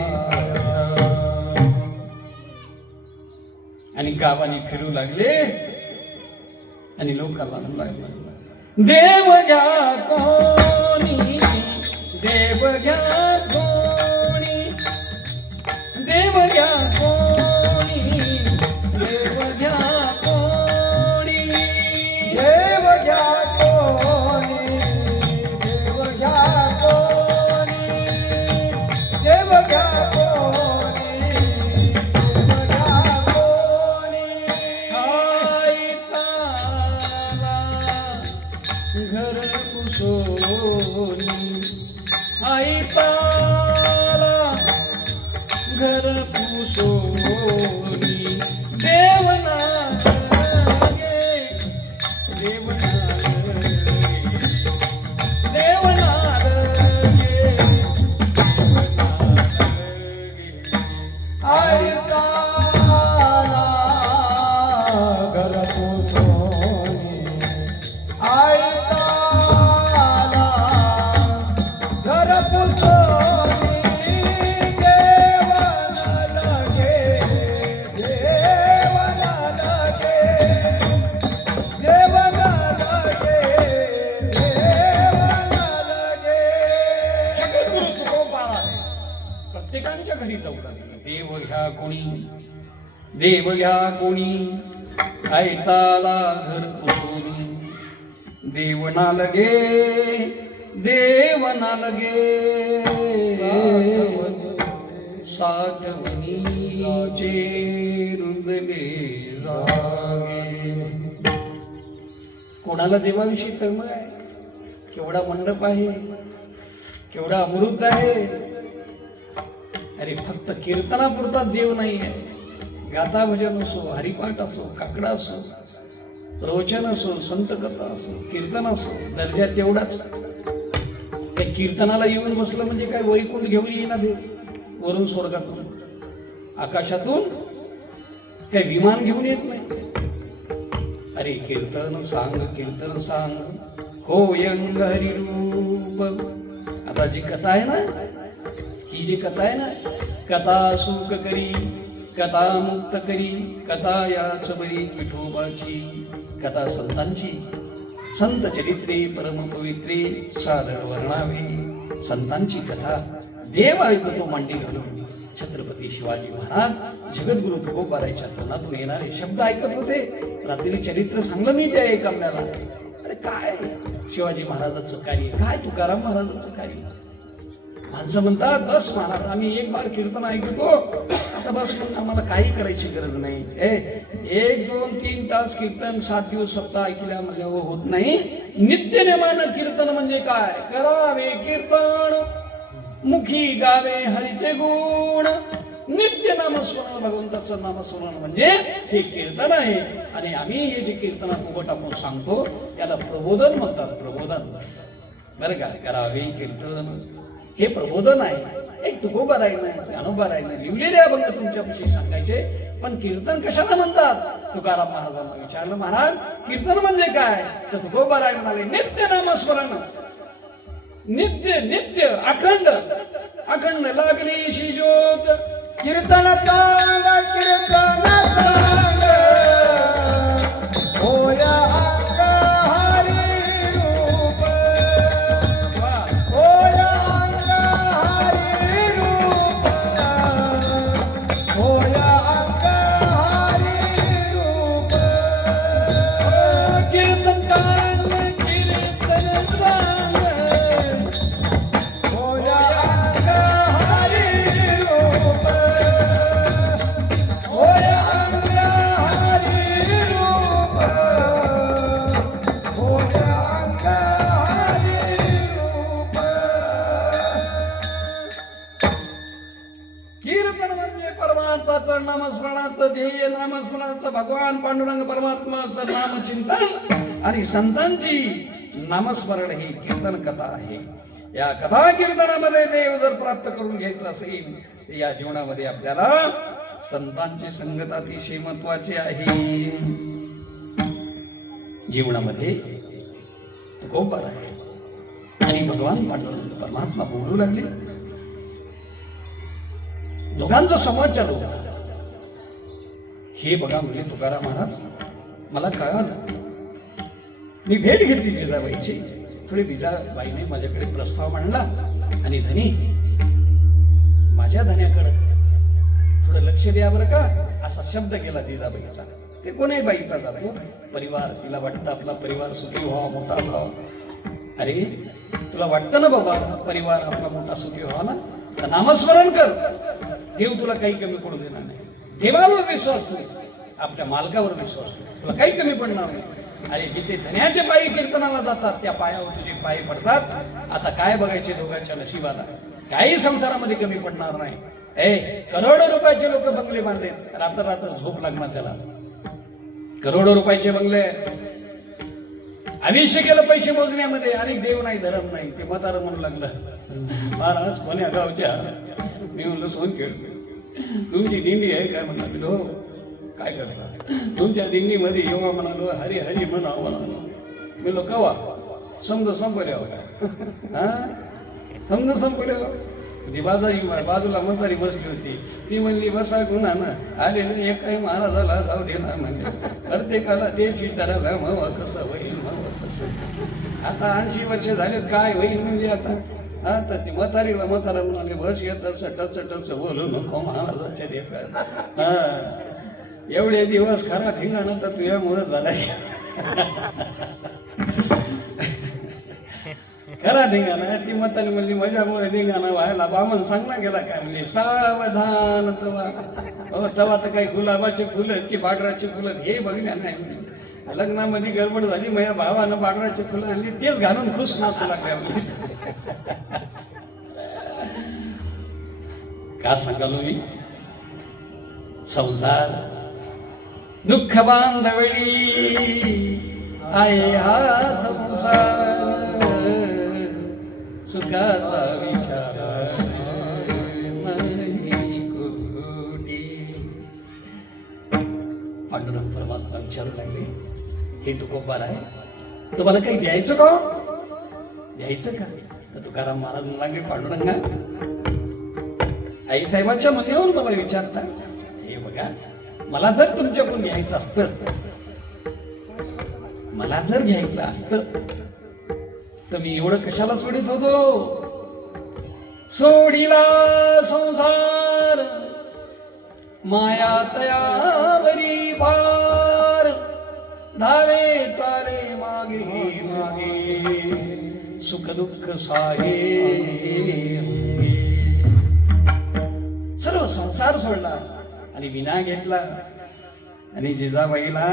आणि गावाने फिरू लागले आणि लोकांना म्हणू लागले, देव घ्या कोणी, देव घ्या कोणी, देव घ्या कोणी, देव घ्या कोणी, देव घ्या कोणी, देव घ्या कोणी, देव घ्या कोणी, देव घ्या कोणी. हायता आईताला घर पुसोनी देवना लगे देवना प्रत्येकांच्या घरी जाऊ लागले. देव घ्या कोणी, देव घ्या कोणी, आयताला घर पुसोनी देवना लगे देवना लगे साठवणीचे रुंदले जागे. कोणाला देवाविषयी कर्म आहे, केवढा मंडप आहे, केवढा अमृत आहे. अरे फक्त कीर्तनापुरता देव नाही आहे. गाथा भजन असो, हरिपाठ असो, काकडा असो, प्रवचन असो, संत कथा असो, कीर्तन असो, दर्जा तेवढाच. त्या कीर्तनाला येऊन बसलं म्हणजे काय वैकुंठ घेऊन येईना देव वरून स्वर्गातून आकाशातून काय विमान घेऊन येत नाही. अरे कीर्तन सांग होयंग हरिरूप. आता जी कथा आहे ना, ही जी कथा आहे ना, कथा सुख करी कथा मुक्त करी कथा याच बरी विठोबाची. कथा संतांची, संत चरित्रे परम पवित्रे सादर वर्णावे. संतांची कथा देव ऐकतो मांडी घालून. छत्रपती शिवाजी महाराज जगद्गुरु तुकोबारायच्या तोंडातून येणारे शब्द ऐकत होते. रात्री चरित्र सांगलं मी त्या एकाम्याला. अरे काय शिवाजी महाराजाचं कार्य, काय तुकाराम महाराजाचं कार्य. माणसं म्हणतात बस महाराज आम्ही एक बार कीर्तन ऐकतो आता बस, मग आम्हाला काही करायची गरज नाही. 1, 2, 3 तास कीर्तन 7 दिवस सप्ताह ऐकल्या म्हणजे होत नाही. नित्य नेमानं कीर्तन म्हणजे काय, करावे कीर्तन मुखी गावे हरीचे गुण. नित्य नामस्मरण, भगवंताचं नामस्मरण म्हणजे हे कीर्तन आहे. आणि आम्ही हे जे कीर्तनात उभं टाकून सांगतो त्याला प्रबोधन म्हणतात. प्रबोधन बरं का, करावे कीर्तन हे प्रबोधन आहे. एक तुकोबारायनं, ज्ञानोबारायनं लिहिलेले अभंग तुमच्यापाशी सांगायचे. पण कीर्तन कशाला म्हणतात, तुकाराम महाराजांना विचारलं, महाराज कीर्तन म्हणजे काय, तर तुकोबाराय म्हणाले नित्य नामस्मरण. नित्य नित्य अखंड अखंड लागली शी ज्योत. कीर्तन सांग कीर्तन सांग होया अंग हरी रूप. होया अंग हरी रूप. होया अंग हरी रूप. कीर्तन सांग कीर्तन सांग होया अंग हरी रूप. होया अंग हरी रूप. होया अंग हरी रूप. कीर्तन म्हणजे परमार्थाचं नामस्मरणाचं ध्येय, नामस्मरणाचं भगवान पांडुरंग परमात्माचं नामचिंतन आणि संतांची नामस्मरण ही कीर्तन कथा आहे. या कथा कीर्तनामध्ये देव जर प्राप्त करून घ्यायचं असेल तर या जीवनामध्ये आपल्याला संतांची संगत अतिशय महत्वाची आहे. जीवनामध्ये तुकोबार आहे आणि भगवान पांडुरंग परमात्मा बोलू लागले. दोघांचा संवाद चालू होता. हे बघा म्हणजे तुकाराम महाराज मला कळालं, मी भेट घेतली जिजाबाईची. थोडी जिजाबाईने माझ्याकडे प्रस्ताव मांडला आणि धनी माझ्या धन्याकडे थोडं लक्ष द्या बरं का, असा शब्द केला जिजाबाईचा. ते कोणाही बाईचा जातो परिवार, तिला वाटतं आपला परिवार सुखी व्हावा, मोठा व्हावा. अरे तुला वाटतं ना बाबा परिवार आपला मोठा सुखी व्हावा ना, तर नामस्मरण कर, देव तुला काही कमी पडू देणार नाही. देवावर विश्वास ठेव, आपल्या मालकावर विश्वास ठेव, तुला काही कमी पडणार नाही. आणि जिथे धन्याचे पायी कीर्तनाला जातात त्या पायावर तुझे पाय पडतात. आता काय बघायचे दोघांच्या नशिबाला, काही संसारामध्ये कमी पडणार नाही. करोडो रुपयाचे लोक बंगले बांधले, रात्र रात्र झोप लागणार त्याला. करोडो रुपयाचे बंगले, आयुष्य गेलं पैसे मोजण्यामध्ये, आणि देव नाही धर्म नाही. ते म्हातारं म्हणू लागलं, महाराज कोण्या गावच्या? मी म्हणलं सोनखेड. तुमची दिंडी आहे काय? म्हणला मी हो. काय करता? तुमच्या दिंडीमध्ये येवा म्हणालो, हरी हरी म्हणावं म्हणालो. मी म्हणलो कवा? समज संपल्यावर काय? हा समज संपल्यावर. ती बाजूला म्हातारी बसली होती, ती म्हणली बसा गुन्हा ना आलेलं एकही महाराजाला जाऊ दे ना म्हणजे प्रत्येकाला तेच विचारायला मग कसं होईल मग कसं. आता 80 वर्ष झालेत, काय होईल म्हणजे आता. आता ती म्हातारीला म्हातारा म्हणाले बस येत टच बोलू नको महाराजाच्या देखात. एवढे दिवस खरा ठिकाण तर तुझ्यामुळे झाला. खरा धिंगाणा. ती म्हातारी म्हणली माझ्यामुळे धिंगाणा व्हायला बामण सांगला गेला काय? म्हणजे सावधान तवा तर काही गुलाबाचे फुलं आहेत की बाडराचे फुलं हे बघल्या नाही. लग्नामध्ये गडबड झाली, माझ्या भावानं बाडराचे फुलं आणली, तेच घालून खुश नाचू लागल्या. का सांगालो मी? संसार दुःख बांधवडी आहे हा संसार, सुखाचा विचार नाही कुठे. पांडुरंग परमात्मा विचारू लागले, हे तुकोबार आहे, तुम्हाला काही द्यायचं का? द्यायचं का? तर तुकाराम महाराज लागले, पांडुरंगा आई साहेबांच्या मनावर मला विचारता. हे बघा, मला जर तुमच्याकडून घ्यायचं असतं, मला जर घ्यायचं असतं तर मी एवढं कशाला सोडित होतो? सोडिला संसार माया तयावरी पार, धावे चाले मागे मागे सुख दुःख साहे. सर्व संसार सोडला आणि विना घेतला. आणि जिजाबाईला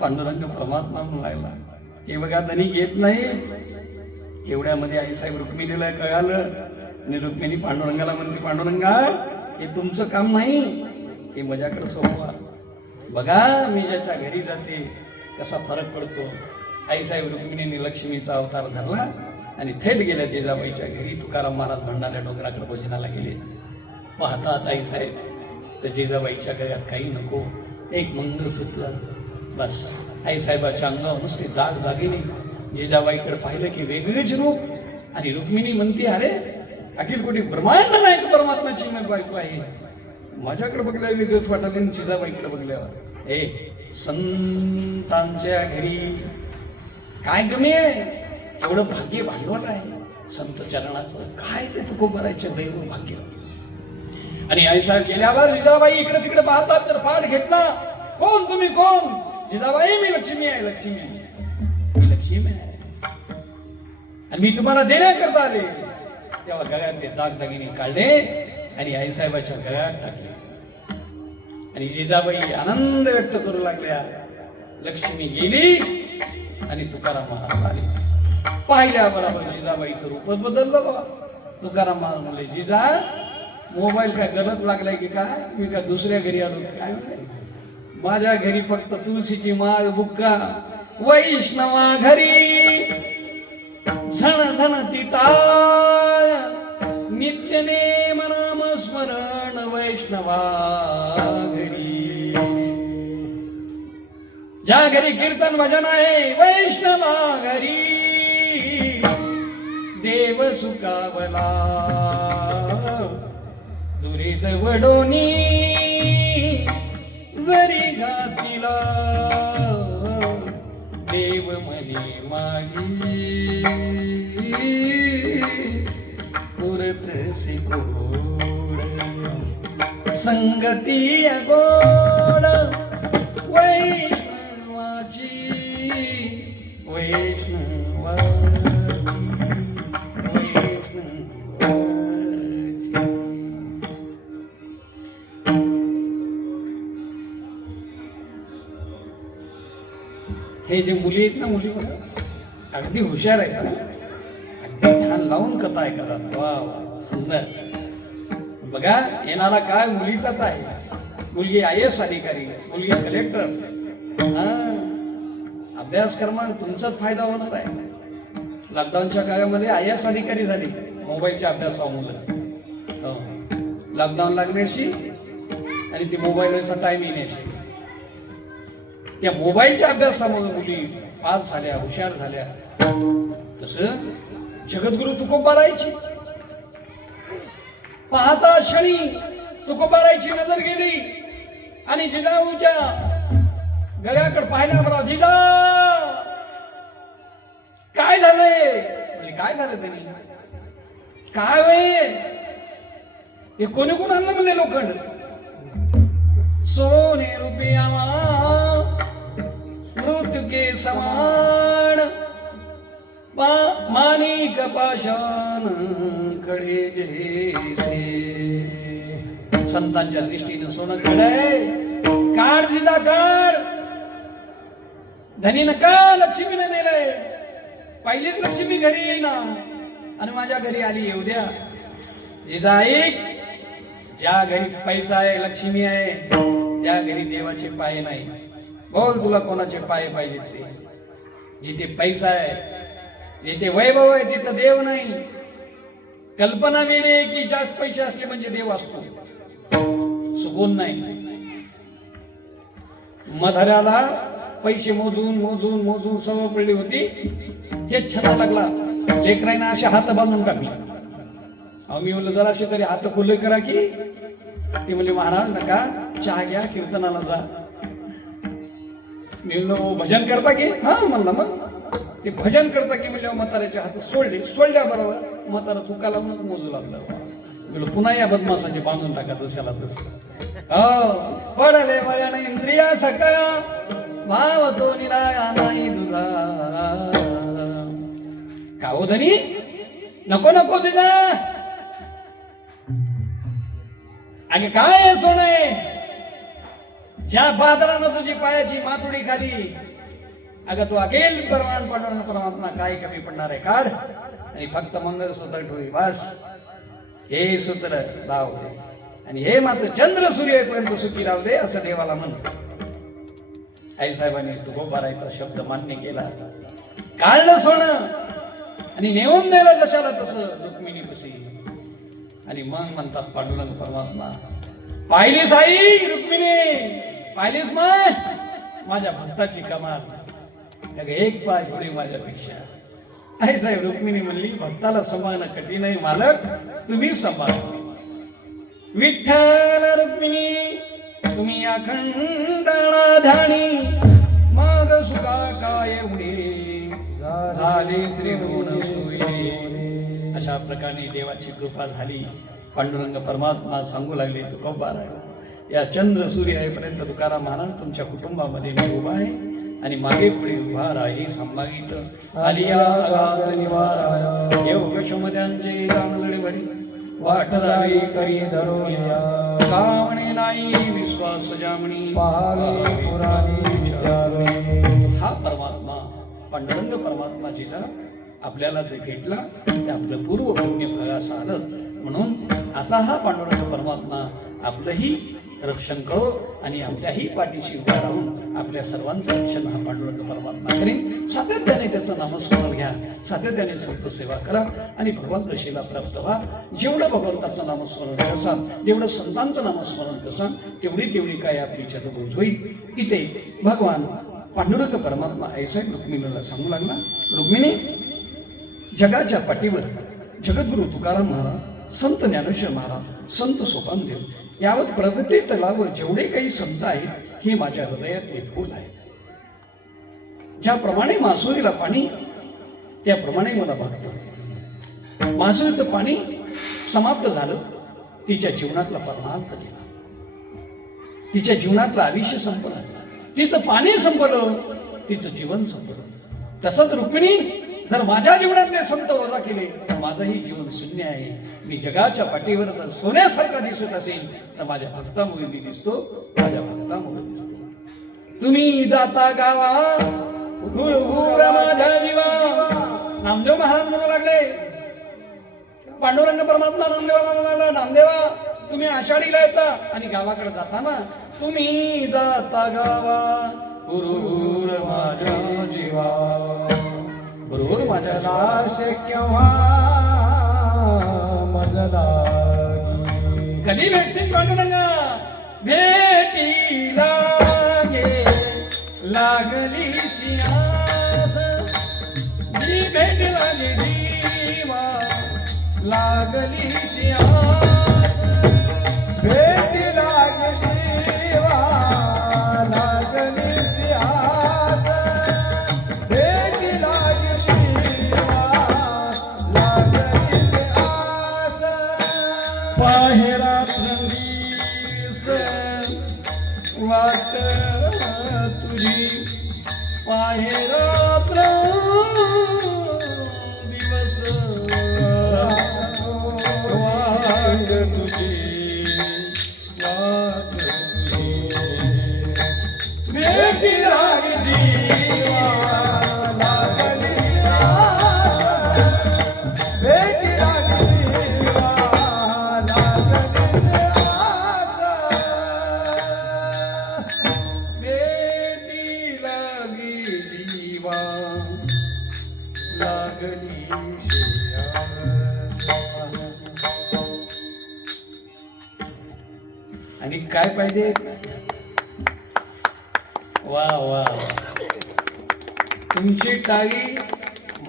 पांडुरंग परमात्मा म्हणायला, हे बघा त्यांनी घेत नाही. एवढ्यामध्ये आईसाहेब रुक्मिणीला कळालं आणि रुक्मिणी पांडुरंगाला म्हणते, पांडुरंगा हे तुमचं काम नाही, हे माझ्याकडे सोपवा. बघा मी ज्याच्या घरी जाते कसा फरक पडतो. आईसाहेब रुक्मिणीने लक्ष्मीचा अवतार धरला आणि थेट गेल्या जिजाबाईच्या घरी. तुकाराम महाराज भंडाऱ्या डोंगराकडे भोजनाला गेले. पाहतात आईसाहेब तर जिजाबाईच्या गळ्यात काही नको, एक मंगळसूत्र बस. आईसाहेबाच्या अंगावर नुसते दाग दागिने. जिजाबाईकडे पाहिलं की वेगळेच रूप. आणि रुक्मिणी म्हणते, अरे अखिल कोटी ब्रह्मांड नायक परमात्माची मी बायको आहे. माझ्याकडे बघल्यावर वेगळंच वाटायला, जिजाबाईकडे बघल्यावर हे संतांच्या घरी काय कमी आहे? एवढं भाग्य भांडवल आहे संत चरणाचं. काय ते तुकोबारायचे दैव भाग्य. आणि आईसाहेब गेल्यावर जिजाबाई इकडे तिकडे पाहतात तर पाठ घेतला. कोण तुम्ही? कोण? जिजाबाई मी लक्ष्मी आहे. लक्ष्मी मी लक्ष्मी आहे आणि मी तुम्हाला देण्याकरता आले. तेव्हा गळ्यात ते दागदागिने काढले आणि आईसाहेबाच्या गळ्यात टाकले. आणि जिजाबाई आनंद व्यक्त करू लागल्या. लक्ष्मी गेली आणि तुकाराम महाराज आले. पाहिल्या बरोबर जिजाबाईचं रूपच बदललं बाबा. तुकाराम महाराज म्हणले, जिजा मोबाईल काय गलत लागलाय की काय? मी काय दुसऱ्या घरी आलो काय? माझ्या घरी फक्त तुळशीची माळ बुक्का, वैष्णवा घरी झण झण ती टाळ, नित्य नेम नाम स्मरण वैष्णवा घरी. ज्या घरी कीर्तन भजन आहे वैष्णवा घरी, देव सुखावला दुरीत वडोनी जरी घातिला, देव म्हणे माझी पुरतसी गोड, संगती गोड वैष्णवाची वैष्णवाची हे हे जे मुली आहेत ना, मुली बघा अगदी हुशार आहेत ना, अगदी ध्यान लावून कथा ऐकतात. वा वा सुंदर. बघा येणारा काळ मुलीचाच आहे. मुलगी IAS अधिकारी, मुलगी कलेक्टर. अभ्यास करणं तुमचाच फायदा होणार आहे. लॉकडाऊनच्या काळामध्ये IAS अधिकारी झाली मोबाईलच्या अभ्यासामुळे. लॉकडाऊन लागण्याशी आणि ती मोबाईलचा टाइम येण्याशी, त्या मोबाईलच्या अभ्यासामुळे मुली पास झाल्या, हुशार झाल्या. तसं जगद्गुरु तुकोबारायची पाहता क्षणी तुकोबारायची नजर गेली आणि जिजाऊच्या गळ्याकडे पाहिला. बरं जिजा काय झालंय? म्हणजे काय झालं त्यांनी? काय वय हे कोणी कोण आणलं म्हणले लोखंड? सोने रुपया मृत्यू के समान मानिक पाषाण खडे जैसे. संतांच्या दृष्टीनं सोनं खडय. काढ जिजा काढ. धनी नका लक्ष्मीने दिलंय. पहिलीच लक्ष्मी घरी येईना आणि माझ्या घरी आली येऊ द्या. जिजा ऐक, ज्या घरी पैसा आहे, लक्ष्मी आहे, त्या घरी देवाचे पाय नाही. बोल तुला कोणाचे पाय पाहिजेत ते. जिथे पैसा आहे, जिथे वैभव आहे, तिथं देव नाही. कल्पना मिळते की जास्त पैसे असले म्हणजे देव असतो, सुकून नाही. मधाऱ्याला पैसे मोजून मोजून मोजून सवय पडली होती. तेच छंद लागला. लेकरांना असे हात बांधून टाकले. मी म्हणलं जरा असे तरी हात खुले करा की. ते म्हणले महाराज नका, चहा घ्या, कीर्तनाला जा. मी म्हणलो भजन करता की? हा म्हणला. मग ते भजन करता की म्हणल्यावर म्हाताऱ्याचे हात सोडल्या बरोबर म्हातारा थुका लावूनच मोजू लागला. म्हणलं पुन्हा या बदमासाचे बांधून टाका तशाला तसं. पडले बघा इंद्रिया सका भाव तो निराया नाही तुझा. का हो धनी? नको नको तुझा. आणि काय सोने, ज्या पात्रानं तुझी पायाची माथुडी खाली, अगं तू अखेल परमात्मा काय कमी पडणार आहे? काढ आणि फक्त मंगळसूत्र ठेवी बस. हे सूत्र लाव आणि हे मात्र चंद्र सूर्यपर्यंत सुखी राहू दे असं देवाला म्हण. आई साहेबांनी तुकोबारायचा शब्द मान्य केला. काढलं सोनं आणि नेऊन दिलं जशाला तसं रुक्मिणी पशी. आणि मग म्हणतात पांडुरंग परमात्मा, पाहिलीस आई रुक्मिणी, पाहिलीस माय माझ्या भक्ताची कमाल. एक पाय थोडी माझ्यापेक्षा. आई साहेब रुक्मिणी म्हणली भक्ताला सांभाळणं कठीण आहे मालक, तुम्ही सांभाळ. विठ्ठल रुक्मिणी तुम्ही अखंडाळा ध्यानी, मग सुखा काय एवढे झाले श्री दोन सोयी. अशा प्रकारे देवाची कृपा झाली. पांडुरंग परमात्मा सांगू लागले तुकोबारायला, या चंद्र सूर्यापर्यंत तुकाराम महाराज तुमच्या कुटुंबामध्ये मी उभा आहे आणि मागे पुढे उभा राही संभागित आलिया अगाध निवारा. योग शमद्यांचे जाणदडे भरी वाट जावी करी धरोलिया. कामणे नाही विश्वास जामणी पाहावे पुराणे विचारे. हा परमात्मा पांडुरंग परमात्मा जिचा आपल्याला जे भेटला ते आपलं पूर्व पुण्य फळास आलं. म्हणून असा हा पांडुरंग परमात्मा आपलंही रक्षण करो आणि आपल्याही पाठीशी उभा राहून आपल्या सर्वांचं रक्षण हा पांडुरंग परमात्मा करेन. सातत्याने त्याचं नामस्मरण घ्या, सातत्याने संत सेवा करा आणि भगवंत दशेला प्राप्त व्हा. जेवढं भगवंताचं नामस्मरण करसाल, जेवढं संतांचं नामस्मरण करसाल, तेवढी काय आपली चतुर्भुज होईल. इथे भगवान पांडुरंग परमात्मा ऐसा रुक्मिणीला सांगू लागला, रुक्मिणी जगाच्या पाठीवर जगद्गुरु तुकाराम महाराज, संत ज्ञानेश्वर महाराज, संत सोपानदेव यावत प्रगतीत लाभ जेवढे काही संत आहेत हे माझ्या हृदयातले फूल आहे. ज्याप्रमाणे मासुळीला पाणी त्याप्रमाणे मला भागतं. मासुळीचं पाणी समाप्त झालं, तिच्या जीवनातला परमार्थ गेला, तिच्या जीवनातलं आयुष्य संपलं, तिचं पाणी संपलं, तिचं जीवन संपलं. तसंच रुक्मिणी जर माझ्या जीवनातले संत वजा केले तर माझंही जीवन शून्य आहे. मी जगाच्या पाठीवर जर सोन्यासारखा दिसत असेल तर माझ्या भक्तामुळे मी दिसतो, माझ्या भक्तामुळे दिसतो. तुम्ही जाता गावा हुर माझ्या जीवा. नामदेव महाराज म्हणू लागले, पांडुरंग परमात्मा नामदेवाला म्हणू लागला, नामदेवा तुम्ही आषाढीला येता आणि गावाकडे जाताना तुम्ही जाता गावा. हुर माझ्या जीवा, हुर माझ्या लाश केव्हा मजलागी. कधी भेटशील पांडुरंगा? भेटी लागे लागली शियास, जी भेट लागे जीवा लागली शियास. भेट लागे जीवा लागली सियास. भेट लागे जीवा लागली सियास. पाहेरात रंगीस वाट तुझी, पाहेरात दिवस वाट तुझी, वाट तुझी. भेटी लागे जीवा लागली सियास. भेट लागे जीवा लागली सियास. भेटी लागे जीवा लागली शियास. आणि काय पाहिजे? वा वा, तुमची टाळी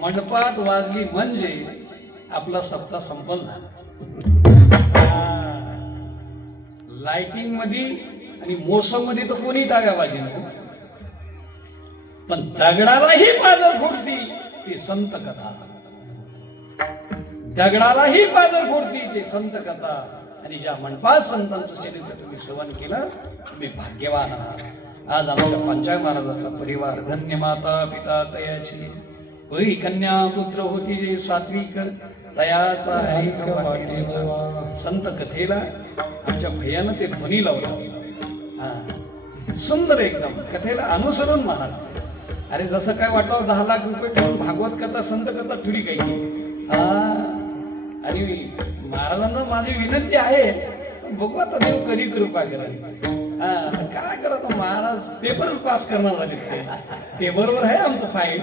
मंडपात वाजली म्हणजे आपला सप्ताह संपला. लाइटिंग मध्ये आणि मोसम मध्ये तर कोणी टाळ्या वाजली नको, पण दगडालाही पाजर फोडती ती संत कथा. दगडालाही पाजर फोडती ती संत कथा. आणि ज्या मंडपात संतांचं चरित्र तुम्ही श्रवण केलं, तुम्ही भाग्यवान आहात. आज आमच्या पंचाय महाराजाचा परिवार धन्य. माता पिता तयाची, होई कन्या पुत्र होती जे सात्विक, तयाचा ऐक वाटे देवा. संत कथेला आमच्या भैयानं ते ध्वनी लावला. सुंदर एकदम कथेला अनुसरून महाराज. अरे जसं काय वाटावं 10 लाख रुपये ठेवून भागवत कथा संत कथा थोडी काही. आणि महाराजांना माझी विनंती आहे, बघू आता देव कधी कृपा करा. काय करत महाराज पेपरच पास करणार झाले. पेपरवर आहे आमचं फाईल.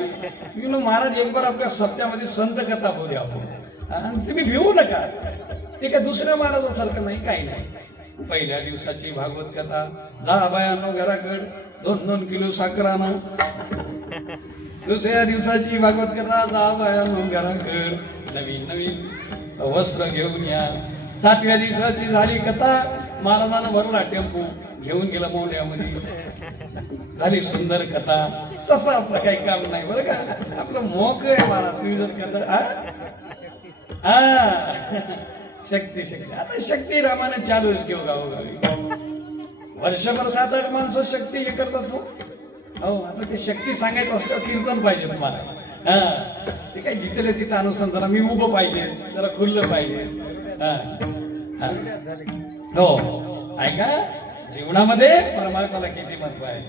मी म्हणून महाराज एक बार आपल्या सप्त्यामध्ये संत कथा बोलू आपण. तुम्ही भिवू नका, ते काय दुसऱ्या महाराजासारखं नाही, काही नाही. पहिल्या दिवसाची भागवत कथा, जा बायानो घराकड 2-2 किलो साखर आणा. दुसऱ्या दिवसाची भागवत कथा, जा बायानो घराकड नवीन नवीन वस्त्र घेऊन या. 7व्या दिवसाची झाली कथा, महाराजानं भरला टेम्पो, घेऊन गेला मोहल्यामध्ये. झाली सुंदर कथा. तसं आपलं काही काम नाही बरं का, आपलं मोक आहे महाराज. तुम्ही जर कथा शक्ती शक्ती, आता शक्ती रामाने चालूच घेऊ गावोगावी. वर्षभर 7-8 माणसं शक्ती हे करतात. हो, आता ते शक्ती सांगायचं असलं कीर्तन पाहिजे तुम्हाला. ते काय जिथले तिथं अनुसरण, जरा मी उभं पाहिजे, जरा खुल्लं पाहिजे. हो ऐका, जीवनामध्ये परमार्थाला किती महत्व आहे.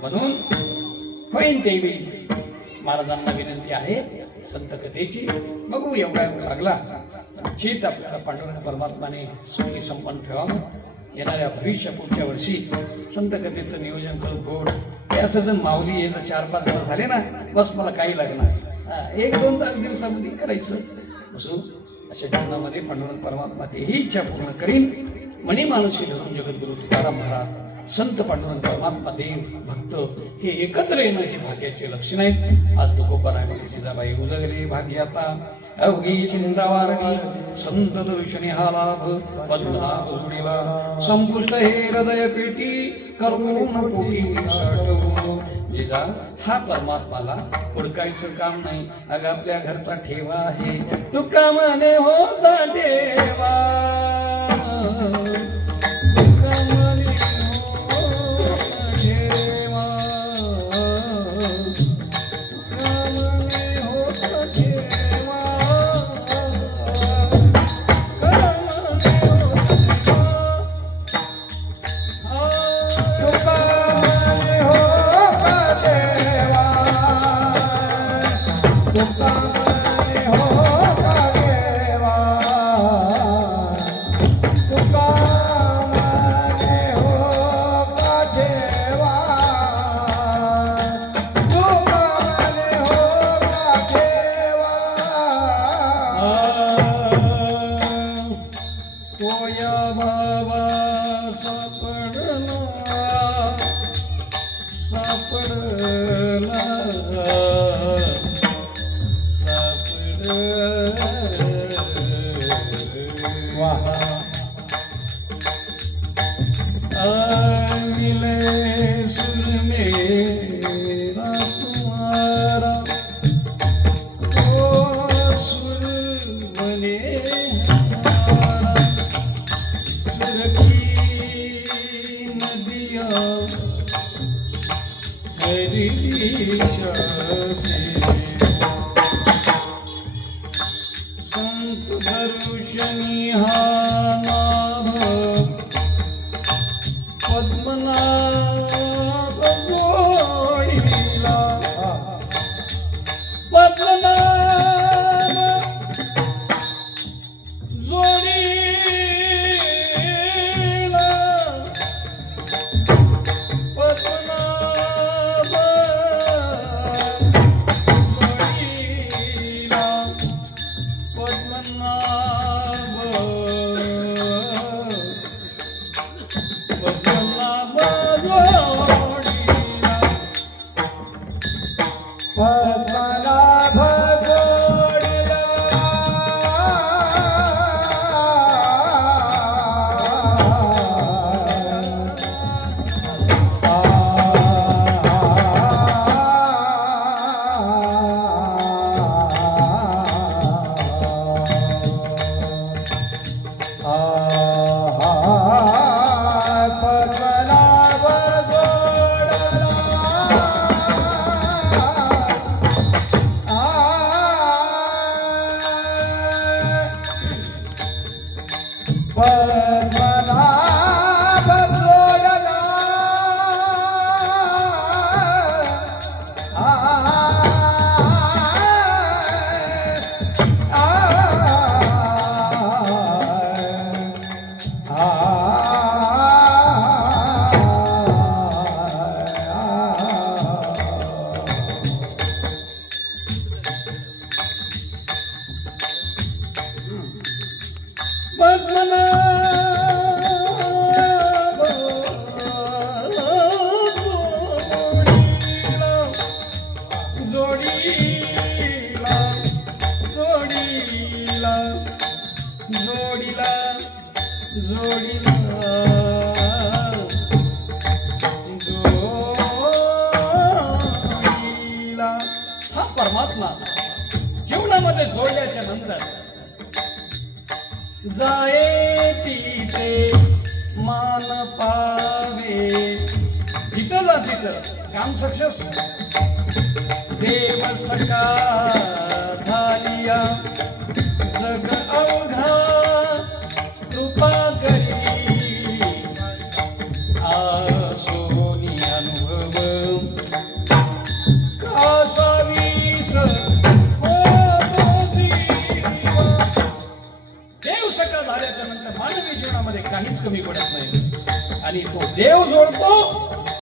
म्हणून होईन देवी महाराजांना विनंती आहे संत कथेची. बघू एवढा लागला चित आपल्याला पांडुरंग परमात्माने सुखी संपन्न ठेवावं. येणाऱ्या भविष्य पुढच्या वर्षी संत कथेचं नियोजन करू. गोड हे असं जर माऊली हे जर 4-5 जण झाले ना, बस मला काही लागणार. 1-2 तास दिवसामध्ये करायचं बसू. अशा जीवनामध्ये पांडुरंग परमात्मा तेही इच्छा पूर्ण करीन. मणी मानसी धरून जगद्गुरु तुकाराम महाराज, संत पांडुरंग परमात्मा, देव भक्त हे एकत्र येणं हे भाग्याचे लक्षण आहे. आज तुकोबाराय जिजाबाई उजगले भाग्याता, अवघी चिंतावारणी संत दर्शनी हा लाभ. पद्मनाभ उघडीला संपुष्ट हे हृदय पेटी, करुण पोटी साठवू. जिजा हा परमात्माला हुडकायचं काम नाही. अगं आपल्या घरचा ठेवा आहे, तुका म्हणे होता ठेवा. कोया बाबा सापडला सापडला वाह मिले सुर मेरा तुम्हारा ओ सुर बने हमारा सुर की नदिया हरी दिशा से संत दर्शनी नाभ पद्मनाभ जोडीला पद्मनाभ जोडीला पद्मनाभ जोडीला पद्मनाभ पद्मनाभ जोडीला पद्मनाभ जोडीला पद्मनाभ पद्मनाभ जोडला पद्मनाभ जोडीला जोडीला जोडीला जोडीला जोडीला हा परमात्मा जीवनामध्ये जोडल्याच्या नंतर जाए तिथे मान पावे जिथं जा तिथं काम सक्सेस देव सका झालिया जग अवघ